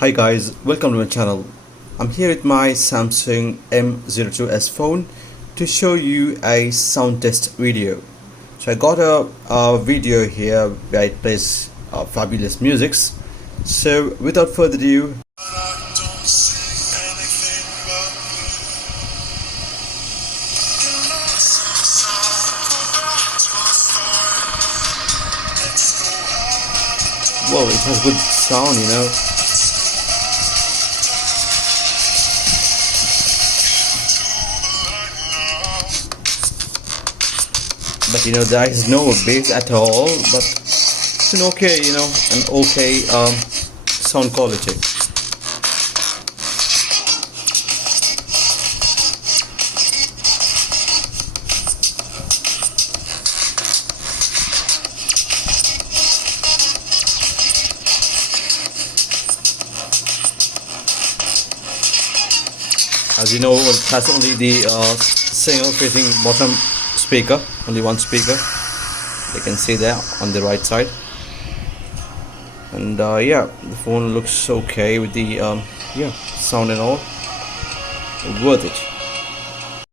Hi guys, welcome to my channel. I'm here with my Samsung M02s phone to show you a sound test video. So I got a video here where it plays fabulous musics. So without further ado, whoa, it has good sound. But there is no bass at all, but it's an okay, an okay sound quality. As you know, it has only the single facing bottom speaker, only one speaker. You can see there on the right side. And yeah, the phone looks okay with the sound and all. Worth it.